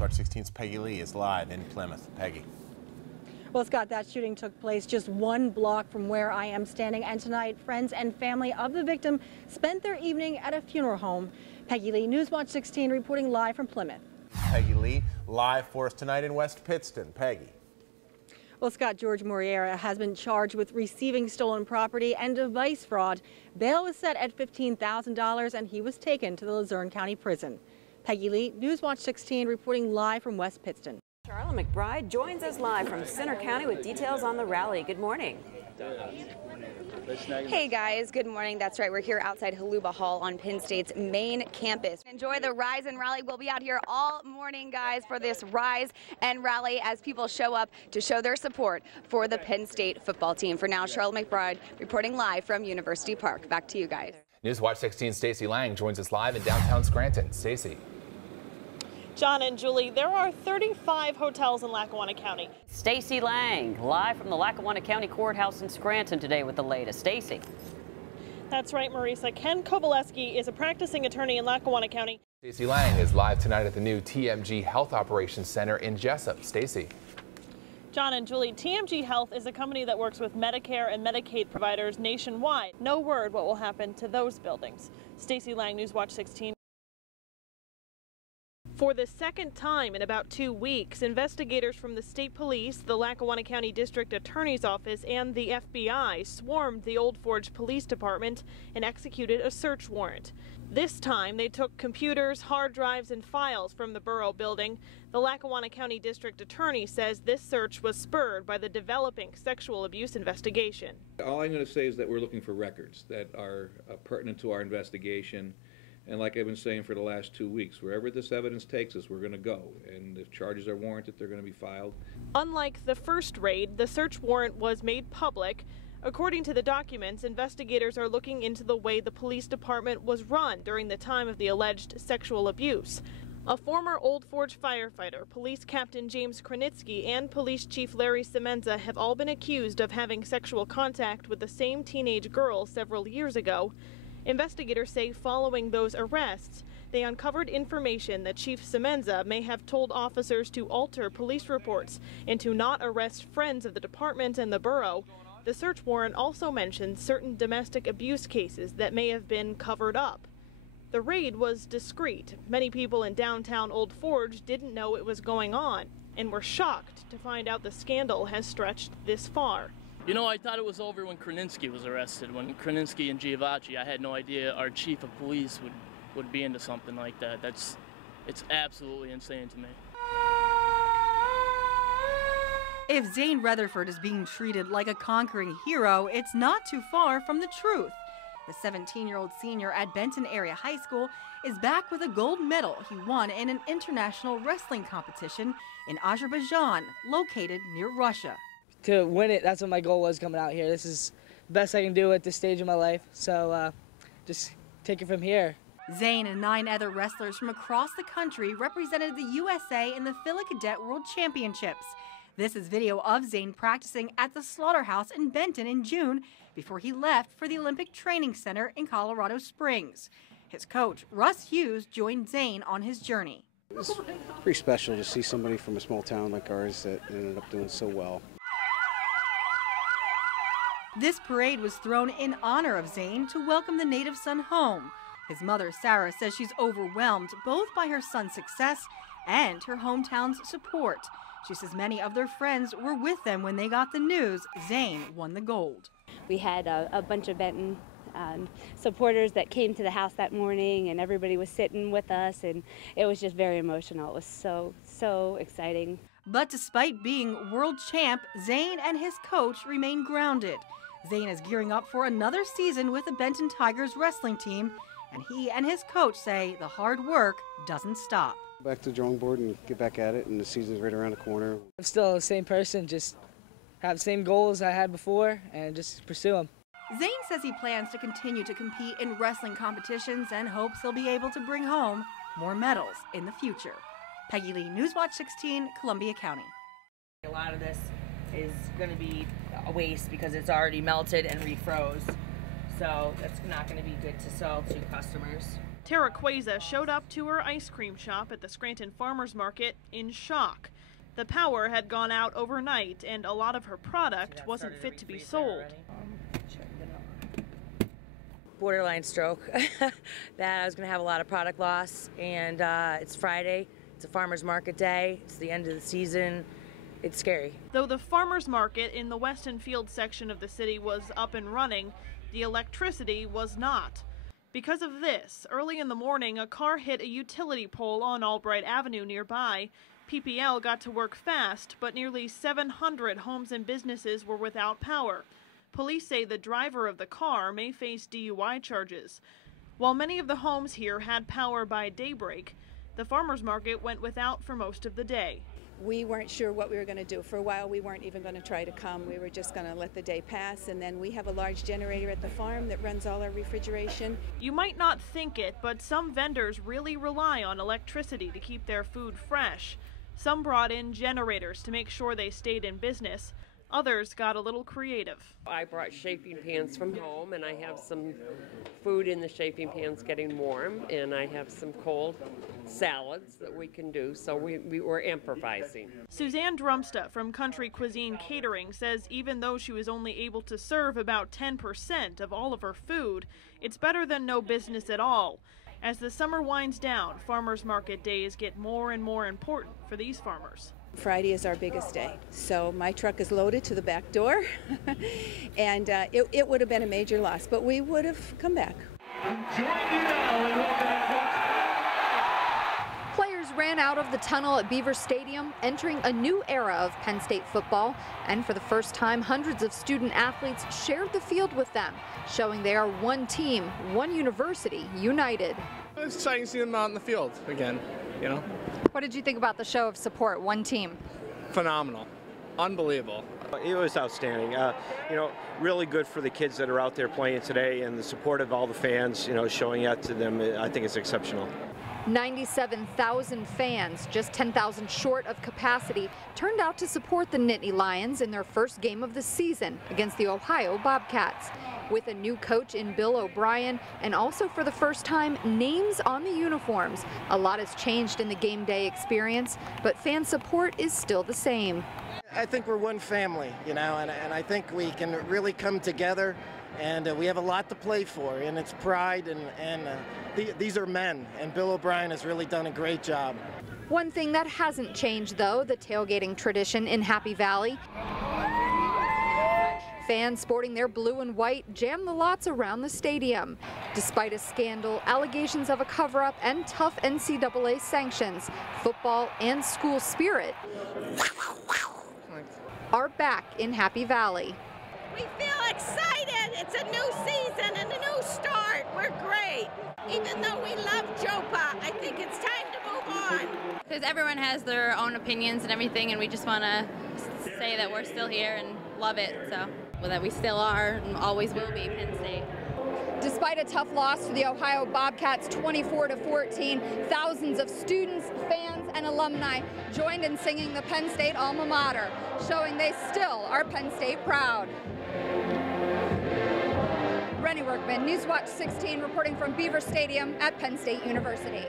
Newswatch 16's Peggy Lee is live in Plymouth. Peggy. Well, Scott, that shooting took place just one block from where I am standing, and tonight friends and family of the victim spent their evening at a funeral home. Peggy Lee, Newswatch 16, reporting live from Plymouth. Peggy Lee, live for us tonight in West Pittston. Peggy. Well, Scott, George Moriera has been charged with receiving stolen property and device fraud. Bail was set at $15,000 and he was taken to the Luzerne County Prison. Peggy Lee, Newswatch 16, reporting live from West Pittston. Charlotte McBride joins us live from Center County with details on the rally. Good morning. Hey guys, good morning. That's right, we're here outside Haluba Hall on Penn State's main campus. Enjoy the Rise and Rally. We'll be out here all morning, guys, for this Rise and Rally as people show up to show their support for the Penn State football team. For now, Charlotte McBride reporting live from University Park. Back to you guys. Newswatch 16's Stacy Lang joins us live in downtown Scranton. Stacy. John and Julie, there are 35 hotels in Lackawanna County. Stacy Lang, live from the Lackawanna County Courthouse in Scranton today with the latest. Stacy. That's right, Marisa. Ken Kowaleski is a practicing attorney in Lackawanna County. Stacy Lang is live tonight at the new TMG Health Operations Center in Jessup. Stacy. John and Julie, TMG Health is a company that works with Medicare and Medicaid providers nationwide. No word what will happen to those buildings. Stacy Lang, Newswatch 16. For the second time in about 2 weeks, investigators from the state police, the Lackawanna County District Attorney's Office, and the FBI swarmed the Old Forge Police Department and executed a search warrant. This time, they took computers, hard drives, and files from the borough building. The Lackawanna County District Attorney says this search was spurred by the developing sexual abuse investigation. All I'm going to say is that we're looking for records that are pertinent to our investigation. And like I've been saying for the last 2 weeks, wherever this evidence takes us, we're going to go. And if charges are warranted, they're going to be filed. Unlike the first raid, the search warrant was made public. According to the documents, investigators are looking into the way the police department was run during the time of the alleged sexual abuse. A former Old Forge firefighter, Police Captain James Kronitsky, and Police Chief Larry Semenza have all been accused of having sexual contact with the same teenage girl several years ago. Investigators say following those arrests, they uncovered information that Chief Semenza may have told officers to alter police reports and to not arrest friends of the department and the borough. The search warrant also mentions certain domestic abuse cases that may have been covered up. The raid was discreet. Many people in downtown Old Forge didn't know it was going on and were shocked to find out the scandal has stretched this far. You know, I thought it was over when Kroninsky was arrested. When Kroninsky and Giovacci, I had no idea our chief of police would be into something like that. It's absolutely insane to me. If Zane Rutherford is being treated like a conquering hero, it's not too far from the truth. The 17-year-old senior at Benton Area High School is back with a gold medal he won in an international wrestling competition in Azerbaijan, located near Russia. To win it, that's what my goal was coming out here. This is the best I can do at this stage of my life, so just take it from here. Zane and 9 other wrestlers from across the country represented the USA in the Philly Cadet World Championships. This is video of Zane practicing at the Slaughterhouse in Benton in June before he left for the Olympic Training Center in Colorado Springs. His coach, Russ Hughes, joined Zane on his journey. It's pretty special to see somebody from a small town like ours that ended up doing so well. This parade was thrown in honor of Zane to welcome the native son home. His mother, Sarah, says she's overwhelmed both by her son's success and her hometown's support. She says many of their friends were with them when they got the news Zane won the gold. We had a bunch of Benton supporters that came to the house that morning, and everybody was sitting with us, and it was just very emotional. It was so exciting. But despite being world champ, Zane and his coach remain grounded. Zane is gearing up for another season with the Benton Tigers wrestling team, and he and his coach say the hard work doesn't stop. Back to the drawing board and get back at it, and the season's right around the corner. I'm still the same person, just have the same goals I had before and just pursue them. Zane says he plans to continue to compete in wrestling competitions and hopes he'll be able to bring home more medals in the future. Peggy Lee, Newswatch 16, Columbia County. A lot of this is going to be a waste because it's already melted and refroze, so that's not going to be good to sell to customers. Tara Queza showed up to her ice cream shop at the Scranton Farmers Market in shock. The power had gone out overnight and a lot of her product wasn't fit to be sold. Borderline stroke. That I was going to have a lot of product loss, and it's Friday. It's a farmer's market day. It's the end of the season. It's scary. Though the farmers market in the Weston Field section of the city was up and running, the electricity was not. Because of this, early in the morning, a car hit a utility pole on Albright Avenue nearby. PPL got to work fast, but nearly 700 homes and businesses were without power. Police say the driver of the car may face DUI charges. While many of the homes here had power by daybreak, the farmers market went without for most of the day. We weren't sure what we were going to do. For a while, we weren't even going to try to come. We were just going to let the day pass, and then we have a large generator at the farm that runs all our refrigeration. You might not think it, but some vendors really rely on electricity to keep their food fresh. Some brought in generators to make sure they stayed in business. Others got a little creative. I brought shaping pans from home, and I have some food in the shaping pans getting warm, and I have some cold salads that we can do, so we were improvising. Suzanne Drumsta from Country Cuisine Catering says even though she was only able to serve about 10% of all of her food, it's better than no business at all. As the summer winds down, farmers market days get more and more important for these farmers. Friday is our biggest day, so my truck is loaded to the back door, and it would have been a major loss, but we would have come back. Players ran out of the tunnel at Beaver Stadium, entering a new era of Penn State football, and for the first time, hundreds of student athletes shared the field with them, showing they are one team, one university, united. It's exciting to see them out in the field again, you know. What did you think about the show of support, one team? Phenomenal. Unbelievable. It was outstanding. You know, really good for the kids that are out there playing today, and the support of all the fans, you know, showing that to them, I think it's exceptional. 97,000 fans, just 10,000 short of capacity, turned out to support the Nittany Lions in their first game of the season against the Ohio Bobcats. With a new coach in Bill O'Brien, and also for the first time, names on the uniforms. A lot has changed in the game day experience, but fan support is still the same. I think we're one family, you know, and I think we can really come together, and we have a lot to play for, and it's pride, and these are men, and Bill O'Brien has really done a great job. One thing that hasn't changed, though, the tailgating tradition in Happy Valley. Fans sporting their blue and white jammed the lots around the stadium. Despite a scandal, allegations of a cover-up, and tough NCAA sanctions, football and school spirit are back in Happy Valley. We feel excited. It's a new season and a new start. We're great. Even though we love Jopa, I think it's time to move on. Because everyone has their own opinions and everything, and we just want to say that we're still here and love it. So, well, that we still are and always will be Penn State. Despite a tough loss to the Ohio Bobcats 24-14, thousands of students, fans, and alumni joined in singing the Penn State alma mater, showing they still are Penn State proud. Rennie Workman, Newswatch 16, reporting from Beaver Stadium at Penn State University.